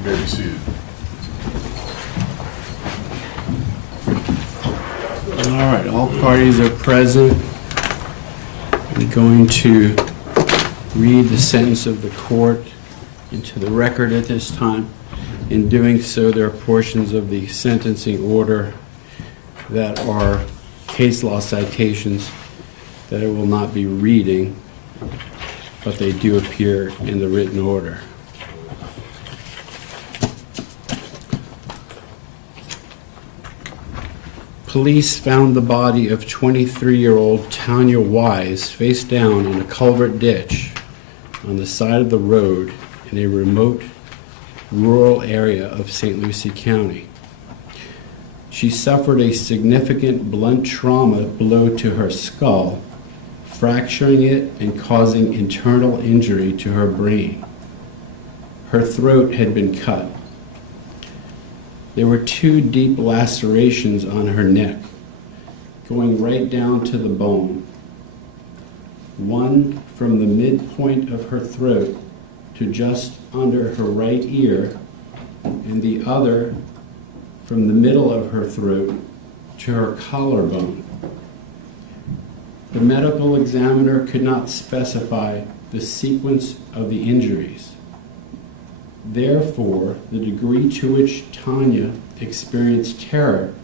You may be seated. All right, all parties are present. I'm going to read the sentence of the court into the record at this time. In doing so, there are portions of the sentencing order that are case law citations that I will not be reading, but they do appear in the written order. Police found the body of 23-year-old Tania Wise face down in a culvert ditch on the side of the road in a remote rural area of St. Lucie County. She suffered a significant blunt trauma blow to her skull, fracturing it and causing internal injury to her brain. Her throat had been cut. There were 2 deep lacerations on her neck, going right down to the bone. One from the midpoint of her throat to just under her right ear, and the other from the middle of her throat to her collarbone. The medical examiner could not specify the sequence of the injuries. Therefore, the degree to which Tania experienced terror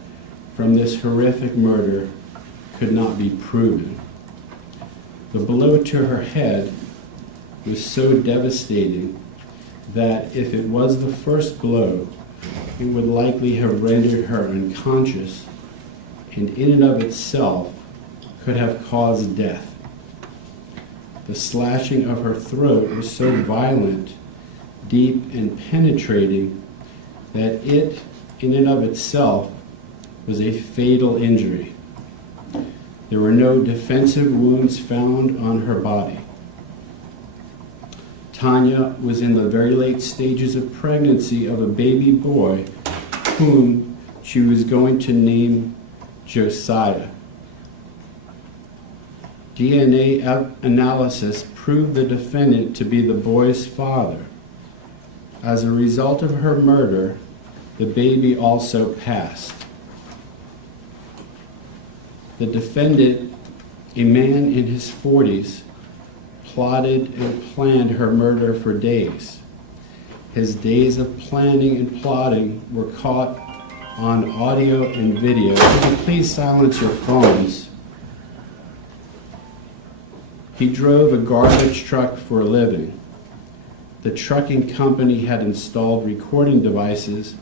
from this horrific murder could not be proven. The blow to her head was so devastating that if it was the first blow, it would likely have rendered her unconscious and in and of itself could have caused death. The slashing of her throat was so violent, deep, and penetrating that it, in and of itself, was a fatal injury. There were no defensive wounds found on her body. Tania was in the very late stages of pregnancy of a baby boy whom she was going to name Josiah. DNA analysis proved the defendant to be the boy's father. As a result of her murder, the baby also passed. The defendant, a man in his 40s, plotted and planned her murder for days. His days of planning and plotting were caught on audio and video. Could you please silence your phones? He drove a garbage truck for a living. The trucking company had installed recording devices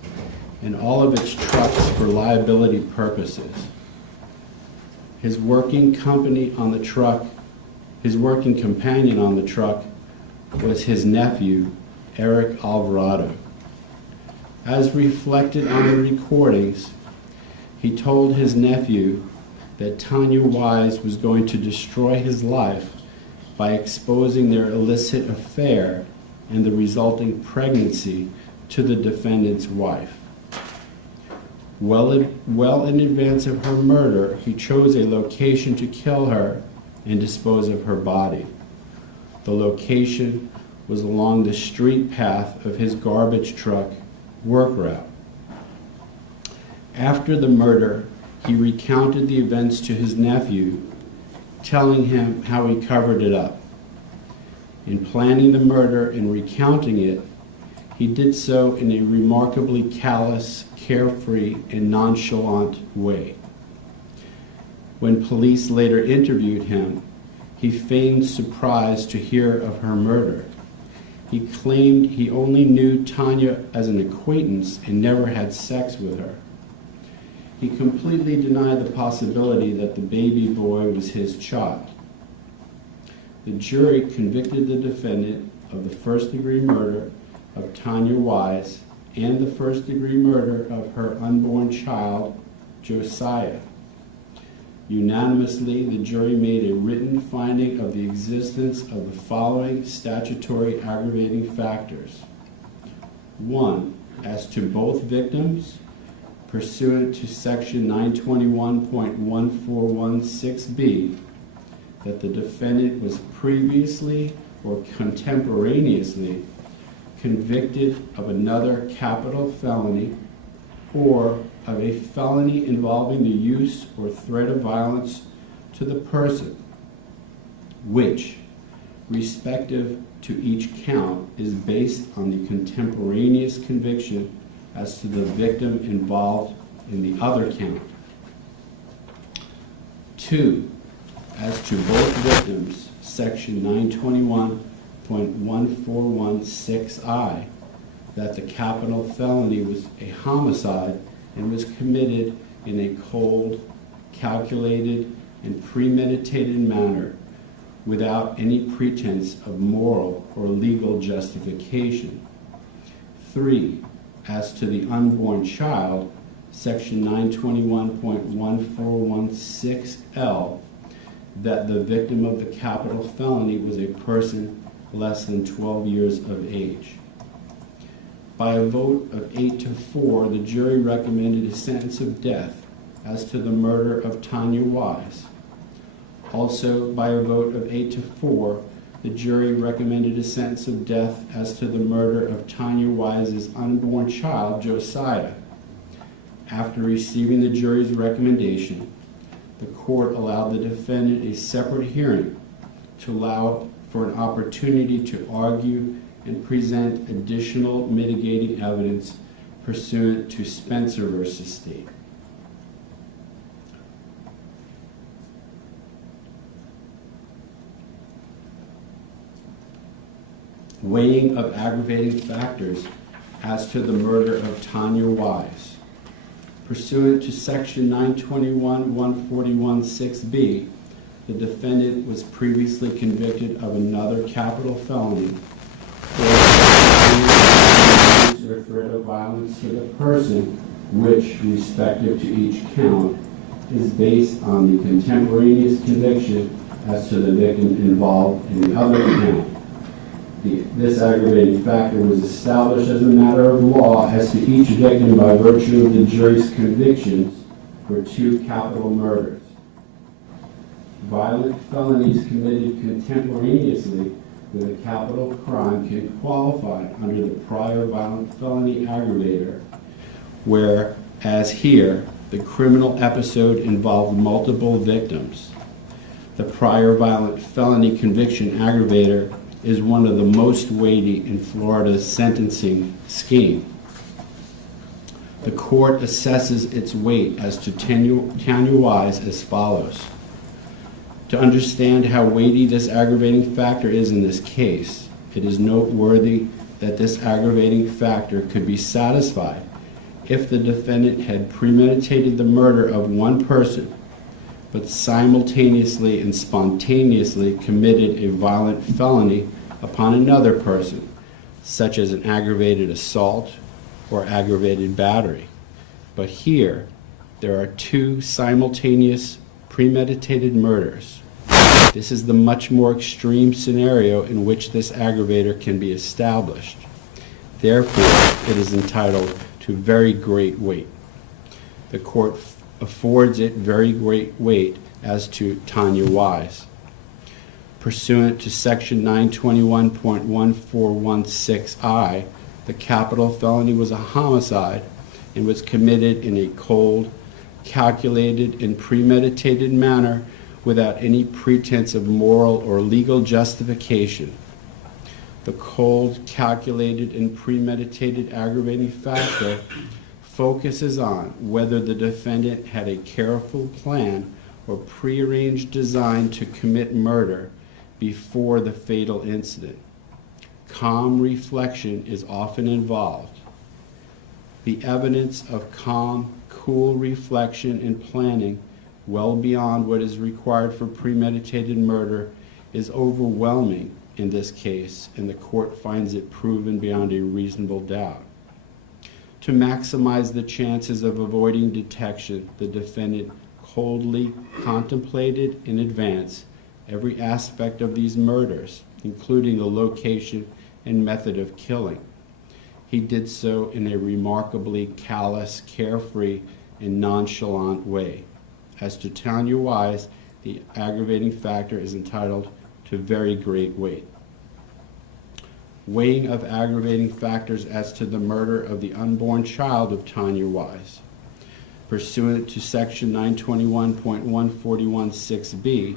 in all of its trucks for liability purposes. His working companion on the truck was his nephew, Eric Alvarado. As reflected on the recordings, he told his nephew that Tania Wise was going to destroy his life by exposing their illicit affair and the resulting pregnancy to the defendant's wife. Well in advance of her murder, he chose a location to kill her and dispose of her body. The location was along the street path of his garbage truck work route. After the murder, he recounted the events to his nephew, telling him how he covered it up. In planning the murder and recounting it, he did so in a remarkably callous, carefree, and nonchalant way. When police later interviewed him, he feigned surprise to hear of her murder. He claimed he only knew Tania as an acquaintance and never had sex with her. He completely denied the possibility that the baby boy was his child. The jury convicted the defendant of the first-degree murder of Tania Wise and the first-degree murder of her unborn child, Josiah. Unanimously, the jury made a written finding of the existence of the following statutory aggravating factors. 1, as to both victims, pursuant to section 921.1416B, that the defendant was previously or contemporaneously convicted of another capital felony or of a felony involving the use or threat of violence to the person, which, respective to each count, is based on the contemporaneous conviction as to the victim involved in the other count. 2. As to both victims, Section 921.1416I, that the capital felony was a homicide and was committed in a cold, calculated, and premeditated manner without any pretense of moral or legal justification. 3. As to the unborn child, Section 921.1416L, that the victim of the capital felony was a person less than 12 years of age. By a vote of 8-4, the jury recommended a sentence of death as to the murder of Tania Wise. Also, by a vote of 8-4, the jury recommended a sentence of death as to the murder of Tania Wise's unborn child, Josiah. After receiving the jury's recommendation, the court allowed the defendant a separate hearing to allow for an opportunity to argue and present additional mitigating evidence pursuant to Spencer v. State. Weighing of aggravating factors as to the murder of Tania Wise. Pursuant to Section 921.141(6)b, the defendant was previously convicted of another capital felony or threat of violence to the person, which, respective to each count, is based on the contemporaneous conviction as to the victim involved in the other count. This aggravating factor was established as a matter of law as to each victim by virtue of the jury's convictions for 2 capital murders. Violent felonies committed contemporaneously with a capital crime can qualify under the prior violent felony aggravator, whereas here, the criminal episode involved multiple victims. The prior violent felony conviction aggravator is one of the most weighty in Florida's sentencing scheme. The court assesses its weight as to Tania Wise as follows. To understand how weighty this aggravating factor is in this case, it is noteworthy that this aggravating factor could be satisfied if the defendant had premeditated the murder of one person, but simultaneously and spontaneously committed a violent felony upon another person, such as an aggravated assault or aggravated battery. But here, there are 2 simultaneous premeditated murders. This is the much more extreme scenario in which this aggravator can be established. Therefore, it is entitled to very great weight. The court affords it very great weight as to Tania Wise. Pursuant to Section 921.1416I, the capital felony was a homicide and was committed in a cold, calculated, and premeditated manner without any pretense of moral or legal justification. The cold, calculated, and premeditated aggravating factor focuses on whether the defendant had a careful plan or prearranged design to commit murder before the fatal incident. Calm reflection is often involved. The evidence of calm, cool reflection and planning well beyond what is required for premeditated murder is overwhelming in this case, and the court finds it proven beyond a reasonable doubt. To maximize the chances of avoiding detection, the defendant coldly contemplated in advance every aspect of these murders, including the location and method of killing. He did so in a remarkably callous, carefree, and nonchalant way. As to Tania Wise, the aggravating factor is entitled to very great weight. weighing of aggravating factors as to the murder of the unborn child of Tania Wise. Pursuant to Section 921.141(6)b,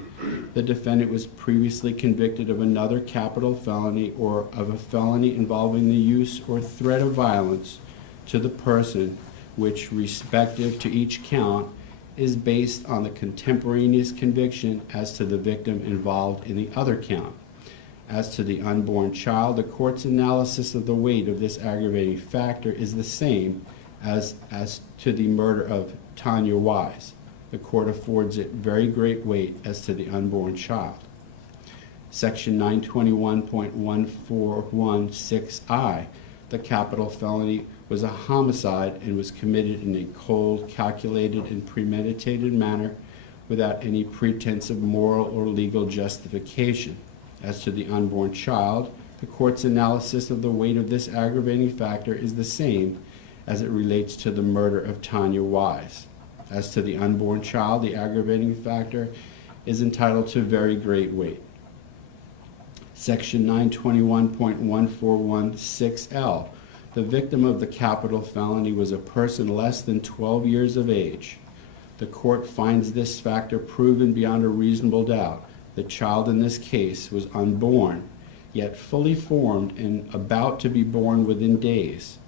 the defendant was previously convicted of another capital felony or of a felony involving the use or threat of violence to the person, which, respective to each count, is based on the contemporaneous conviction as to the victim involved in the other count. As to the unborn child, the court's analysis of the weight of this aggravating factor is the same as to the murder of Tania Wise. The court affords it very great weight as to the unborn child. Section 921.1416I, the capital felony was a homicide and was committed in a cold, calculated, and premeditated manner without any pretense of moral or legal justification. As to the unborn child, the court's analysis of the weight of this aggravating factor is the same as it relates to the murder of Tania Wise. As to the unborn child, the aggravating factor is entitled to very great weight. Section 921.1416L, the victim of the capital felony was a person less than 12 years of age. The court finds this factor proven beyond a reasonable doubt. The child in this case was unborn, yet fully formed and about to be born within days.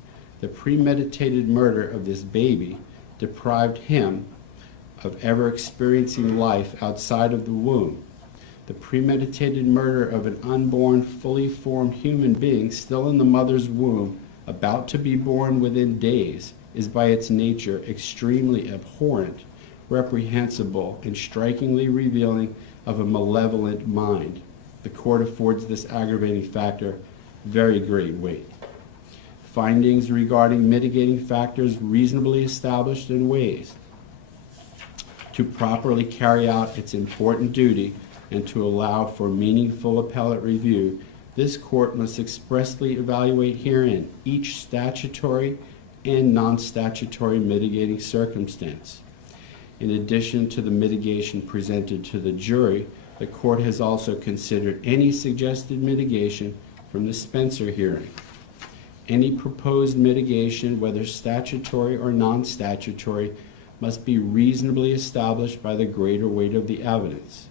The premeditated murder of this baby deprived him of ever experiencing life outside of the womb. The premeditated murder of an unborn, fully formed human being still in the mother's womb, about to be born within days, is by its nature extremely abhorrent, reprehensible, and strikingly revealing of a malevolent mind. The court affords this aggravating factor very great weight. Findings regarding mitigating factors reasonably established in ways to properly carry out its important duty and to allow for meaningful appellate review, this court must expressly evaluate herein each statutory and non-statutory mitigating circumstance. In addition to the mitigation presented to the jury, the court has also considered any suggested mitigation from the Spencer hearing. Any proposed mitigation, whether statutory or non-statutory, must be reasonably established by the greater weight of the evidence.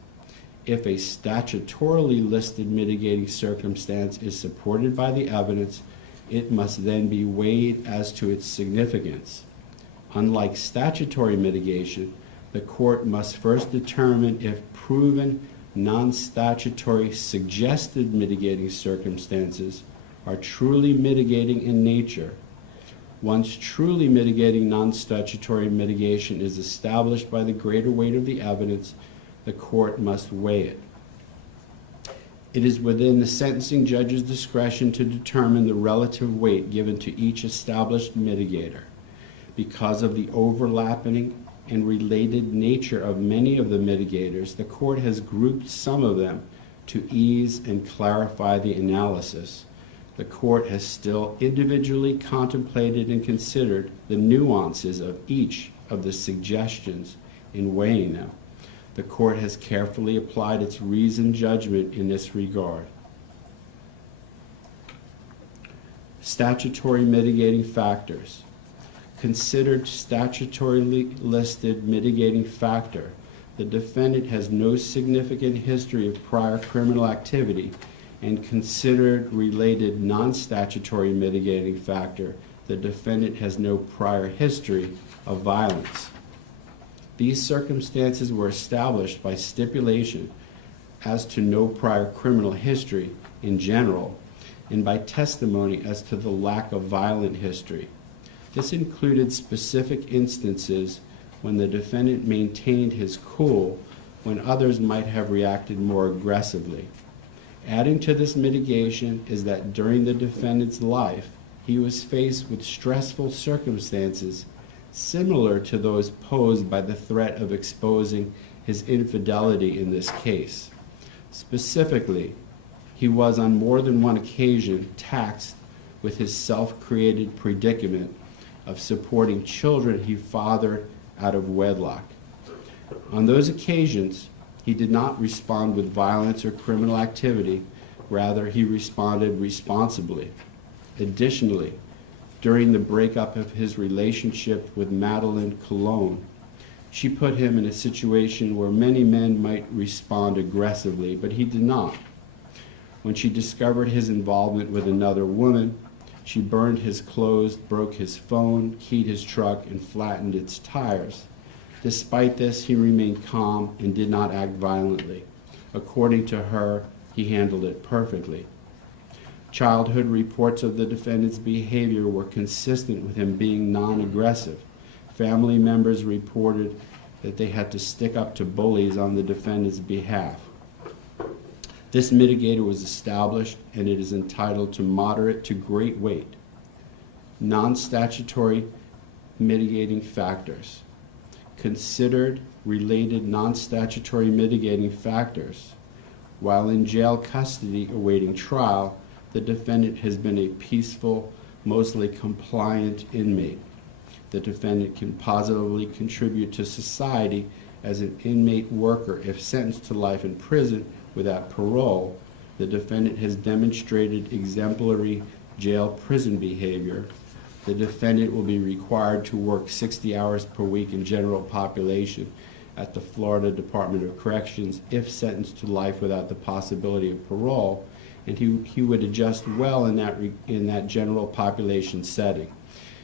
If a statutorily listed mitigating circumstance is supported by the evidence, it must then be weighed as to its significance. Unlike statutory mitigation, the court must first determine if proven non-statutory suggested mitigating circumstances are truly mitigating in nature. Once truly mitigating non-statutory mitigation is established by the greater weight of the evidence, the court must weigh it. It is within the sentencing judge's discretion to determine the relative weight given to each established mitigator. Because of the overlapping and related nature of many of the mitigators, the court has grouped some of them to ease and clarify the analysis. The court has still individually contemplated and considered the nuances of each of the suggestions in weighing them. The court has carefully applied its reasoned judgment in this regard. Statutory mitigating factors. Considered statutorily listed mitigating factor. The defendant has no significant history of prior criminal activity, and considered related non-statutory mitigating factor. The defendant has no prior history of violence. These circumstances were established by stipulation as to no prior criminal history in general, and by testimony as to the lack of violent history. This included specific instances when the defendant maintained his cool when others might have reacted more aggressively. Adding to this mitigation is that during the defendant's life, he was faced with stressful circumstances similar to those posed by the threat of exposing his infidelity in this case. Specifically, he was on more than one occasion taxed with his self-created predicament of supporting children he fathered out of wedlock. On those occasions, he did not respond with violence or criminal activity, Rather, he responded responsibly. Additionally, during the breakup of his relationship with Madeline Cologne, she put him in a situation where many men might respond aggressively, but he did not. When she discovered his involvement with another woman, she burned his clothes, broke his phone, keyed his truck, and flattened its tires. Despite this, he remained calm and did not act violently. According to her, he handled it perfectly. Childhood reports of the defendant's behavior were consistent with him being non-aggressive. Family members reported that they had to stick up to bullies on the defendant's behalf. This mitigator was established, and it is entitled to moderate to great weight. Non-statutory mitigating factors. Considered related non-statutory mitigating factors. While in jail custody awaiting trial, the defendant has been a peaceful, mostly compliant inmate. The defendant can positively contribute to society as an inmate worker if sentenced to life in prison without parole. The defendant has demonstrated exemplary jail-prison behavior. The defendant will be required to work 60 hours per week in general population at the Florida Department of Corrections if sentenced to life without the possibility of parole, and he would adjust well in that general population setting.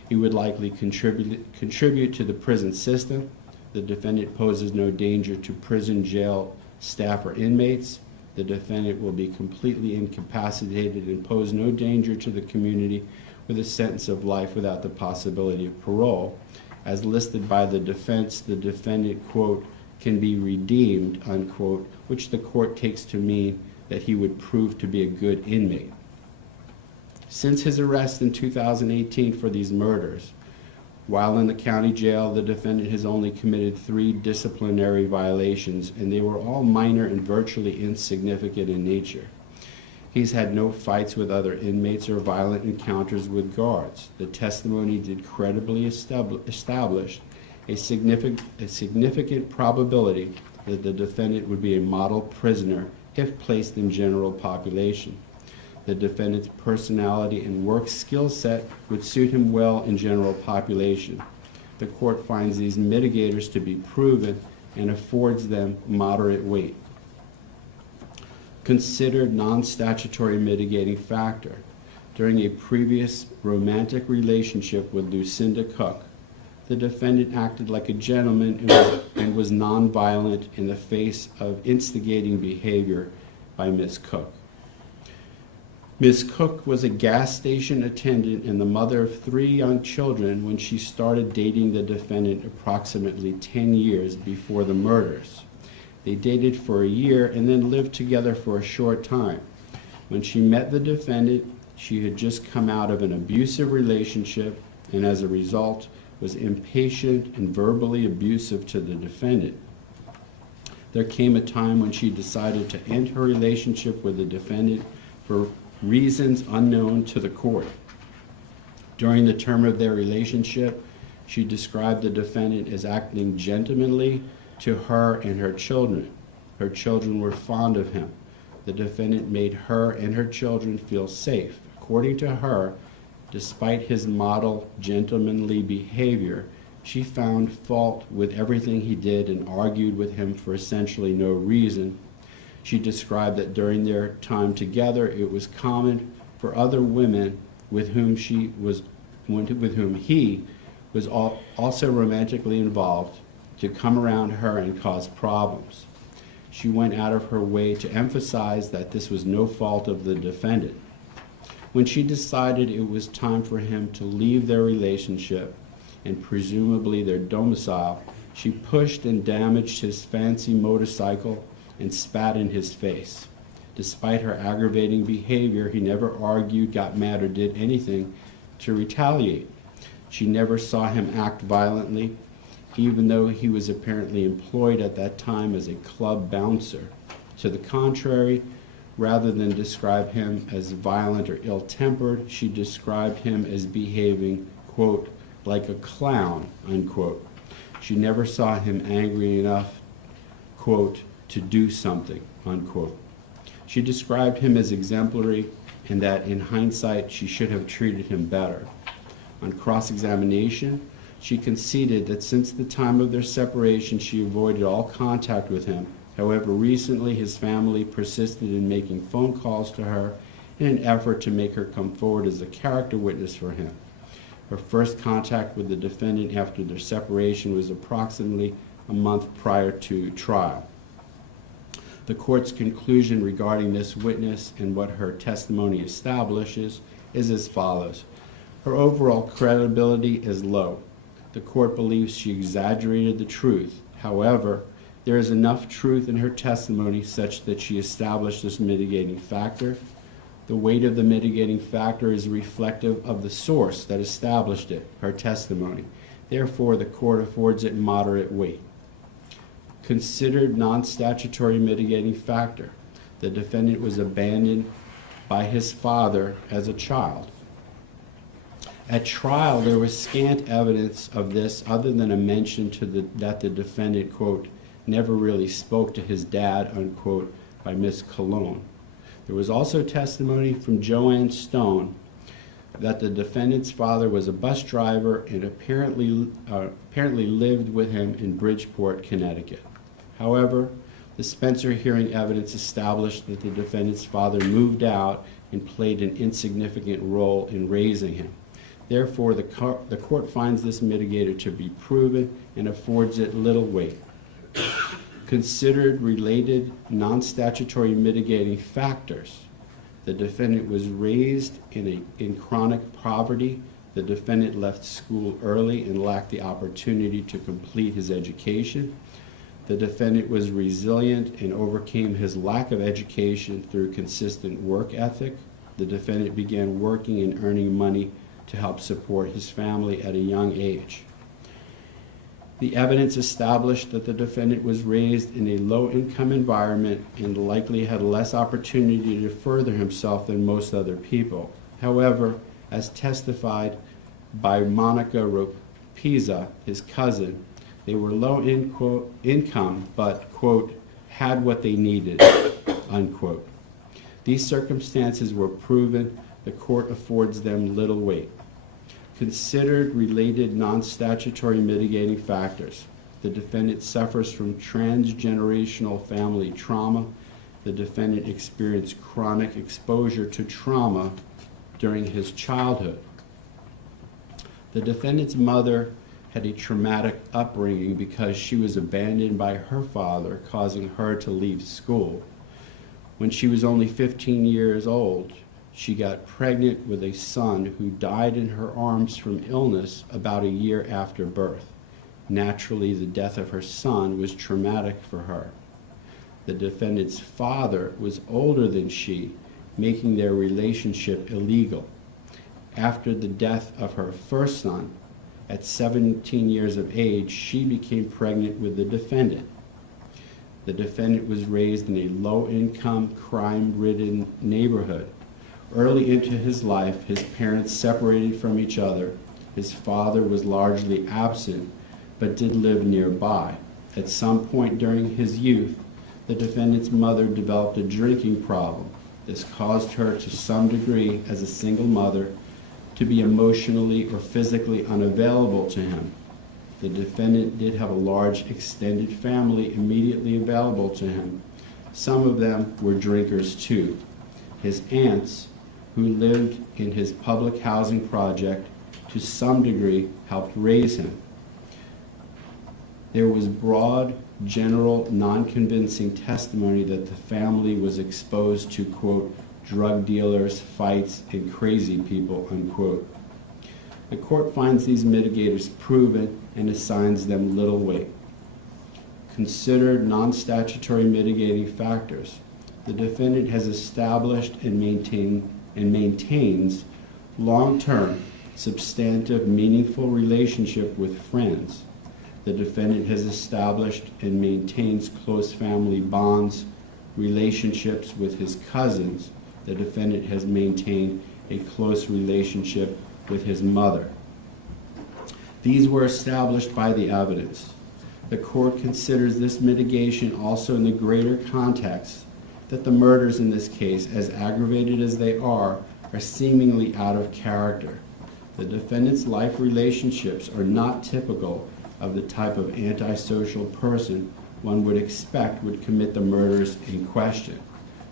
He would likely contribute to the prison system. The defendant poses no danger to prison, jail staff, or inmates. The defendant will be completely incapacitated and pose no danger to the community with a sentence of life without the possibility of parole. As listed by the defense, the defendant, quote, can be redeemed, unquote, which the court takes to mean that he would prove to be a good inmate. Since his arrest in 2018 for these murders, while in the county jail, the defendant has only committed 3 disciplinary violations, and they were all minor and virtually insignificant in nature. He's had no fights with other inmates or violent encounters with guards. The testimony did credibly establish a significant probability that the defendant would be a model prisoner if placed in general population. The defendant's personality and work skill set would suit him well in general population. The court finds these mitigators to be proven and affords them moderate weight. Considered non-statutory mitigating factor. During a previous romantic relationship with Lucinda Cook, the defendant acted like a gentleman and was nonviolent in the face of instigating behavior by Ms. Cook. Ms. Cook was a gas station attendant and the mother of 3 young children when she started dating the defendant approximately 10 years before the murders. They dated for a year and then lived together for a short time. When she met the defendant, she had just come out of an abusive relationship and as a result was impatient and verbally abusive to the defendant. There came a time when she decided to end her relationship with the defendant for reasons unknown to the court. During the term of their relationship, she described the defendant as acting gentlemanly to her and her children. Her children were fond of him. The defendant made her and her children feel safe. According to her, despite his model gentlemanly behavior, she found fault with everything he did and argued with him for essentially no reason. She described that during their time together, it was common for other women with whom he was also romantically involved to come around her and cause problems. She went out of her way to emphasize that this was no fault of the defendant. When she decided it was time for him to leave their relationship and presumably their domicile, she pushed and damaged his fancy motorcycle and spat in his face. Despite her aggravating behavior, he never argued, got mad, or did anything to retaliate. She never saw him act violently, even though he was apparently employed at that time as a club bouncer. To the contrary, rather than describe him as violent or ill-tempered, she described him as behaving, quote, like a clown, unquote. She never saw him angry enough, quote, to do something, unquote. She described him as exemplary and that in hindsight she should have treated him better. On cross-examination, she conceded that since the time of their separation she avoided all contact with him. However, recently his family persisted in making phone calls to her in an effort to make her come forward as a character witness for him. Her first contact with the defendant after their separation was approximately a month prior to trial. The court's conclusion regarding this witness and what her testimony establishes is as follows. Her overall credibility is low. The court believes she exaggerated the truth. However, there is enough truth in her testimony such that she established this mitigating factor. The weight of the mitigating factor is reflective of the source that established it, her testimony. Therefore, the court affords it moderate weight. Considered non-statutory mitigating factor. The defendant was abandoned by his father as a child. At trial, there was scant evidence of this other than a mention that the defendant, quote, never really spoke to his dad, unquote, by Miss Cologne. There was also testimony from Joanne Stone that the defendant's father was a bus driver and apparently lived with him in Bridgeport, Connecticut. However, the Spencer hearing evidence established that the defendant's father moved out and played an insignificant role in raising him. Therefore, the court finds this mitigator to be proven and affords it little weight. Considered related non-statutory mitigating factors. The defendant was raised in chronic poverty. The defendant left school early and lacked the opportunity to complete his education. The defendant was resilient and overcame his lack of education through consistent work ethic. The defendant began working and earning money to help support his family at a young age. The evidence established that the defendant was raised in a low-income environment and likely had less opportunity to further himself than most other people. However, as testified by Monica Ropeza, his cousin, they were low income, but, quote, had what they needed, unquote. These circumstances were proven. The court affords them little weight. Considered related non-statutory mitigating factors. The defendant suffers from transgenerational family trauma. The defendant experienced chronic exposure to trauma during his childhood. The defendant's mother had a traumatic upbringing because she was abandoned by her father, causing her to leave school. When she was only 15 years old, she got pregnant with a son who died in her arms from illness about a year after birth. Naturally, the death of her son was traumatic for her. The defendant's father was older than she, making their relationship illegal. After the death of her first son, at 17 years of age, she became pregnant with the defendant. The defendant was raised in a low-income, crime-ridden neighborhood. Early into his life, his parents separated from each other. His father was largely absent, but did live nearby. At some point during his youth, the defendant's mother developed a drinking problem. This caused her, to some degree, as a single mother, to be emotionally or physically unavailable to him. The defendant did have a large extended family immediately available to him. Some of them were drinkers too. His aunts, who lived in his public housing project, to some degree helped raise him. There was broad, general, non-convincing testimony that the family was exposed to, quote, drug dealers, fights, and crazy people, unquote. The court finds these mitigators proven and assigns them little weight. Considered non-statutory mitigating factors. The defendant has established and maintains long-term, substantive, meaningful relationship with friends. The defendant has established and maintains close family bonds, relationships with his cousins. The defendant has maintained a close relationship with his mother. These were established by the evidence. The court considers this mitigation also in the greater context that the murders in this case, as aggravated as they are seemingly out of character. The defendant's life relationships are not typical of the type of antisocial person one would expect would commit the murders in question.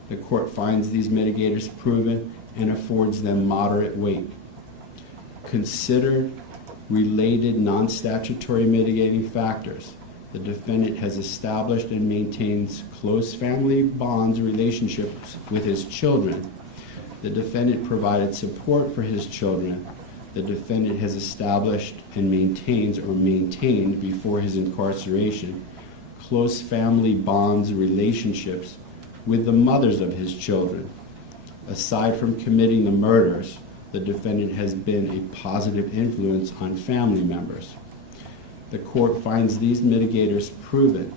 The court finds these mitigators proven and affords them moderate weight. Considered related non-statutory mitigating factors. The defendant has established and maintains close family bonds, relationships with his children. The defendant provided support for his children. The defendant has established and maintained before his incarceration close family bonds, relationships with the mothers of his children. Aside from committing the murders, the defendant has been a positive influence on family members. The court finds these mitigators proven.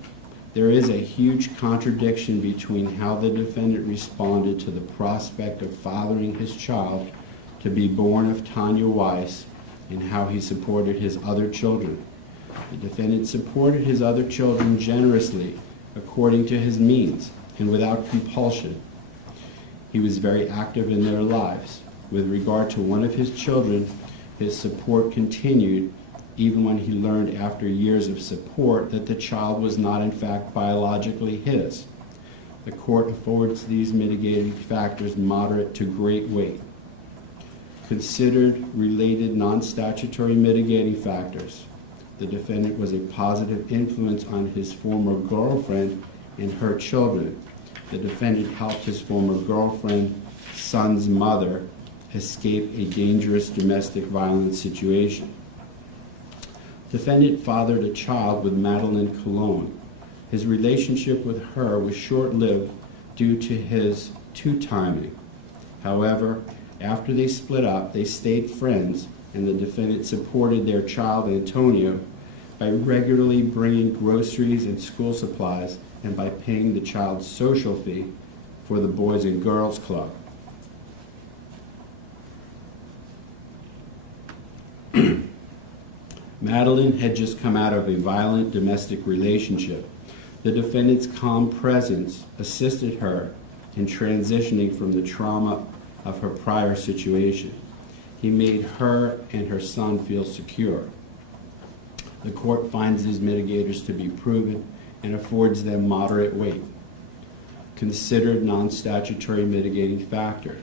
There is a huge contradiction between how the defendant responded to the prospect of fathering his child to be born of Tania Wise and how he supported his other children. The defendant supported his other children generously, according to his means, and without compulsion. He was very active in their lives. With regard to one of his children, his support continued even when he learned after years of support that the child was not in fact biologically his. The court affords these mitigating factors moderate to great weight. Considered related non-statutory mitigating factors. The defendant was a positive influence on his former girlfriend and her children. The defendant helped his former girlfriend's son's mother escape a dangerous domestic violence situation. Defendant fathered a child with Madeline Cologne. His relationship with her was short-lived due to his two-timing. However, after they split up, they stayed friends, and the defendant supported their child, Antonio, by regularly bringing groceries and school supplies and by paying the child's social fee for the Boys and Girls Club. Madeline had just come out of a violent domestic relationship. The defendant's calm presence assisted her in transitioning from the trauma of her prior situation. He made her and her son feel secure. The court finds these mitigators to be proven and affords them moderate weight. Considered non-statutory mitigating factor.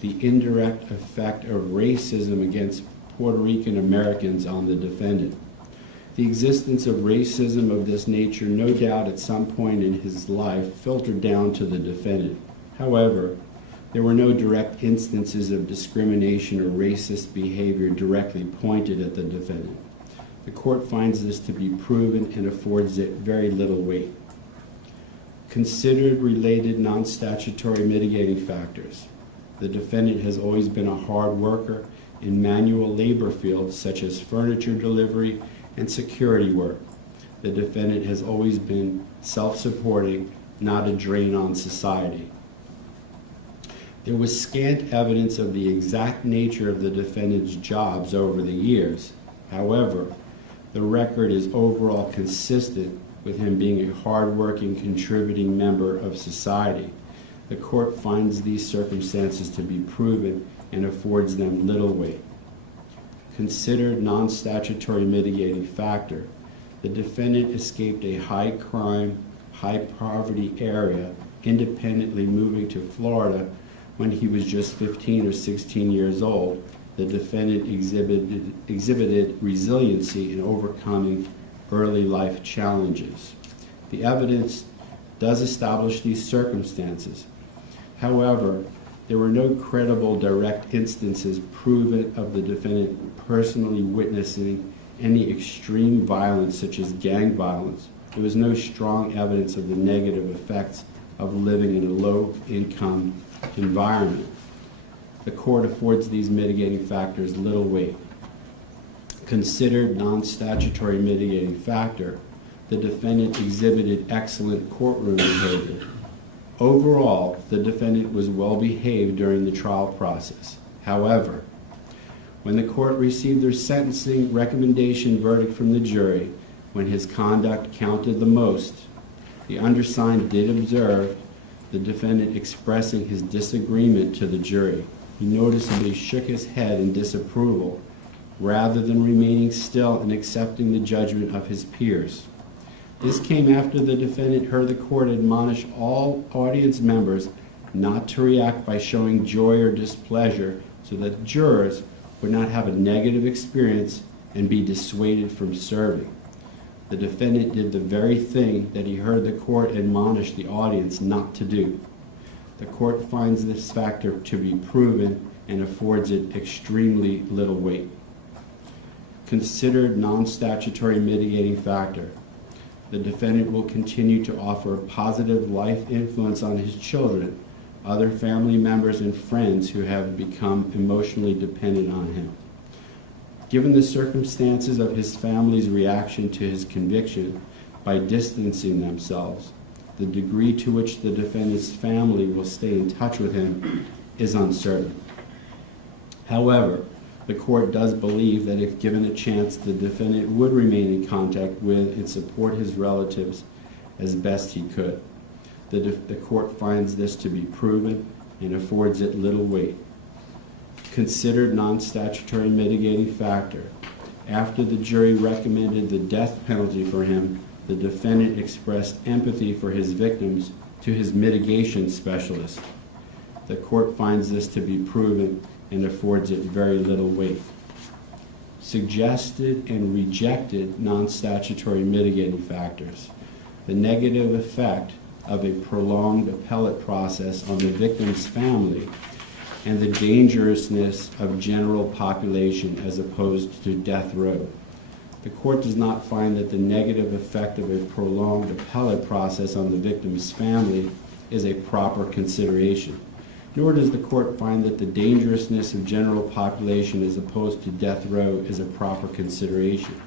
The indirect effect of racism against Puerto Rican Americans on the defendant. The existence of racism of this nature, no doubt at some point in his life, filtered down to the defendant. However, there were no direct instances of discrimination or racist behavior directly pointed at the defendant. The court finds this to be proven and affords it very little weight. Considered related non-statutory mitigating factors. The defendant has always been a hard worker in manual labor fields such as furniture delivery and security work. The defendant has always been self-supporting, not a drain on society. There was scant evidence of the exact nature of the defendant's jobs over the years. However, the record is overall consistent with him being a hard-working, contributing member of society. The court finds these circumstances to be proven and affords them little weight. Considered non-statutory mitigating factor. The defendant escaped a high-crime, high-poverty area, independently moving to Florida when he was just 15 or 16 years old. The defendant exhibited resiliency in overcoming early life challenges. The evidence does establish these circumstances. However, there were no credible direct instances proven of the defendant personally witnessing any extreme violence such as gang violence. There was no strong evidence of the negative effects of living in a low-income environment. The court affords these mitigating factors little weight. Considered non-statutory mitigating factor, the defendant exhibited excellent courtroom behavior. Overall, the defendant was well behaved during the trial process. However, when the court received their sentencing recommendation verdict from the jury, when his conduct counted the most, the undersigned did observe the defendant expressing his disagreement to the jury. He noticeably shook his head in disapproval, rather than remaining still and accepting the judgment of his peers. This came after the defendant heard the court admonish all audience members not to react by showing joy or displeasure, so that jurors would not have a negative experience and be dissuaded from serving. The defendant did the very thing that he heard the court admonish the audience not to do. The court finds this factor to be proven and affords it extremely little weight. Considered non-statutory mitigating factor. The defendant will continue to offer a positive life influence on his children, other family members, and friends who have become emotionally dependent on him. Given the circumstances of his family's reaction to his conviction by distancing themselves, the degree to which the defendant's family will stay in touch with him is uncertain. However, the court does believe that if given a chance, the defendant would remain in contact with and support his relatives as best he could. The court finds this to be proven and affords it little weight. Considered non-statutory mitigating factor. After the jury recommended the death penalty for him, the defendant expressed empathy for his victims to his mitigation specialist. The court finds this to be proven and affords it very little weight. Suggested and rejected non-statutory mitigating factors. The negative effect of a prolonged appellate process on the victim's family and the dangerousness of general population as opposed to death row. The court does not find that the negative effect of a prolonged appellate process on the victim's family is a proper consideration, nor does the court find that the dangerousness of general population as opposed to death row is a proper consideration.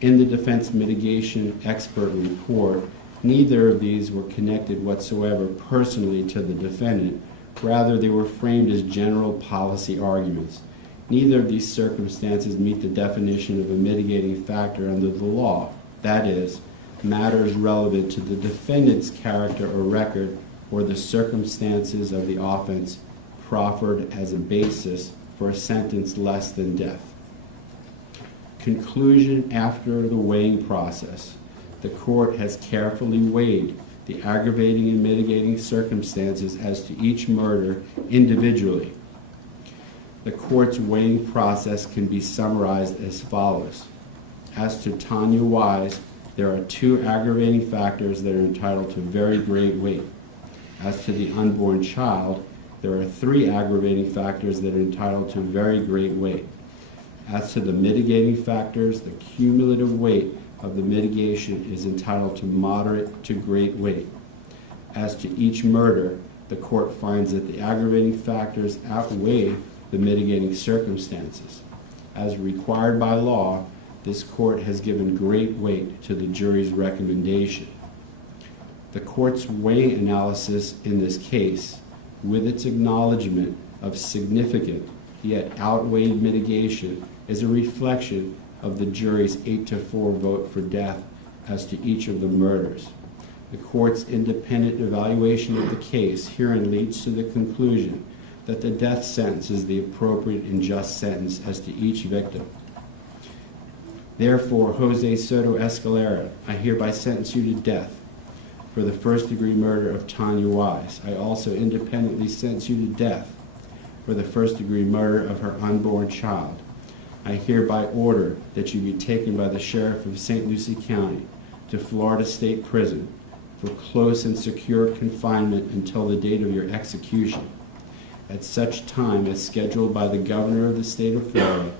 In the defense mitigation expert report, neither of these were connected whatsoever personally to the defendant. Rather, they were framed as general policy arguments. Neither of these circumstances meet the definition of a mitigating factor under the law, that is, matters relevant to the defendant's character or record or the circumstances of the offense proffered as a basis for a sentence less than death. Conclusion after the weighing process. The court has carefully weighed the aggravating and mitigating circumstances as to each murder individually. The court's weighing process can be summarized as follows. As to Tania Wise, there are 2 aggravating factors that are entitled to very great weight. As to the unborn child, there are 3 aggravating factors that are entitled to very great weight. As to the mitigating factors, the cumulative weight of the mitigation is entitled to moderate to great weight. As to each murder, the court finds that the aggravating factors outweigh the mitigating circumstances. As required by law, this court has given great weight to the jury's recommendation. The court's weight analysis in this case, with its acknowledgement of significant yet outweighed mitigation, is a reflection of the jury's 8-4 vote for death as to each of the murders. The court's independent evaluation of the case herein leads to the conclusion that the death sentence is the appropriate and just sentence as to each victim. Therefore, Jose Soto-Escalera, I hereby sentence you to death for the first-degree murder of Tania Wise. I also independently sentence you to death for the first-degree murder of her unborn child. I hereby order that you be taken by the Sheriff of St. Lucie County to Florida State Prison for close and secure confinement until the date of your execution, at such time as scheduled by the Governor of the State of Florida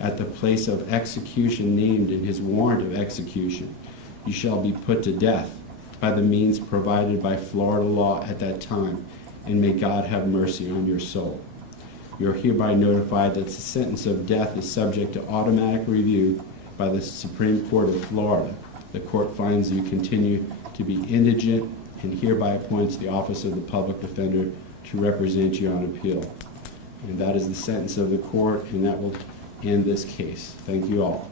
at the place of execution named in his warrant of execution. You shall be put to death by the means provided by Florida law at that time, and may God have mercy on your soul. You are hereby notified that the sentence of death is subject to automatic review by the Supreme Court of Florida. The court finds you continue to be indigent and hereby appoints the office of the public defender to represent you on appeal. And that is the sentence of the court, and that will end this case. Thank you all.